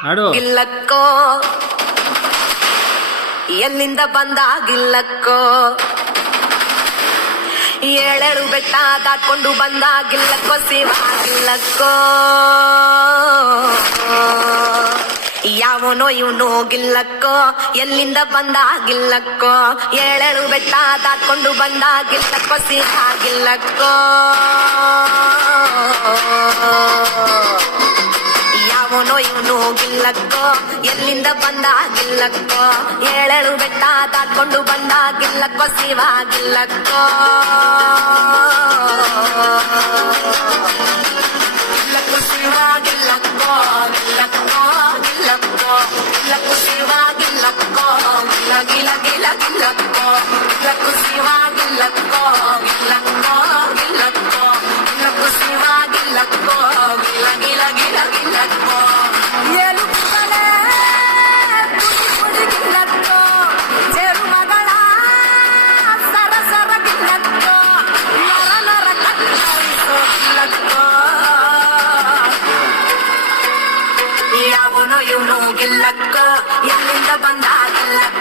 ಹಾಡು ಗಿಲ್ಲಕ್ಕೋ ಎಲ್ಲಿಂದ ಬಂದಾಗಿಲ್ಲಕ್ಕೋ ಏಳೇಳು ಬೆಟ್ಟ ದಾಟ್ಕೊಂಡು ಬಂದಾಗಿಲ್ಲಕ್ಕೋ ಶಿವಾಗಿಲ್ಲಕ್ಕೋ ಯಾವನೋ ಇವನು ಗಿಲ್ಲಕ್ಕೋ ಎಲ್ಲಿಂದ ಬಂದಾಗಿಲ್ಲಕ್ಕೋ ಏಳೇಳು ಬೆಟ್ಟ ದಾಟ್ಕೊಂಡು ಬಂದಾಗಿಲ್ಲಕ್ಕೋ ಶಿವಾಗಿಲ್ಲಕ್ಕೋ ಯಾವನೋ ಇವನು ಗಿಲ್ಲಕ್ಕೋ ಎಲ್ಲಿಂದ ಬಂದಾಗಿಲ್ಲಕ್ಕೋ ಏಳೇಳು ಬೆಟ್ಟ ದಾಟ್ಕೊಂಡು ಬಂದಾಗಿಲ್ಲಕ್ಕೋ ಶಿವಾಗಿಲ್ಲಕ್ಕೋ ಗಿಲ್ಲಕ್ಕೋ ಶಿವಾಗಿಲ್ಲಕ್ಕೋ ಗಿಲ್ಲಕ್ಕೋ ಗಿಲ್ಲಕ್ಕೋ ಗಿಲ್ಲಕ್ಕೋ ಶಿವಾಗಿಲ್ಲಕ್ಕೋ ಗಿಲ್ಲ ಗಿಲ ಗಿಲ ಗಿಲ್ಲಕ್ಕೋ ಗಿಲ್ಲಕ್ಕೋ ಶಿವಾಗಿಲ್ಲಕ್ಕೋ ಗಿಲ್ಲಕ್ಕೋ ಗಿಲ್ಲಕ್ಕೋ ಗಿಲ್ಲಕ್ಕೋ ಶಿವಾಗಿಲ್ಲಕ್ಕೋ ಗಿಲ ಗಿಲ ಗಿಲ ಗಿಲ್ಲಕ್ಕೋ ಏಳು ಪುಟಲೆ ಗಿಲ್ಲಕ್ಕೋ ಚೆರು ಮಗಳ ಸರ ಸರ ಗಿಲ್ಲಕ್ಕೋ ನರ ನರ ಕತ್ತರಿಸೋ ಗಿಲ್ಲಕ್ಕೋ ಯಾವನೋ ಇವನು ಗಿಲ್ಲಕ್ಕೋ ಎಲ್ಲಿಂದ ಬಂದ ಗಿಲ್ಲಕ್ಕೋ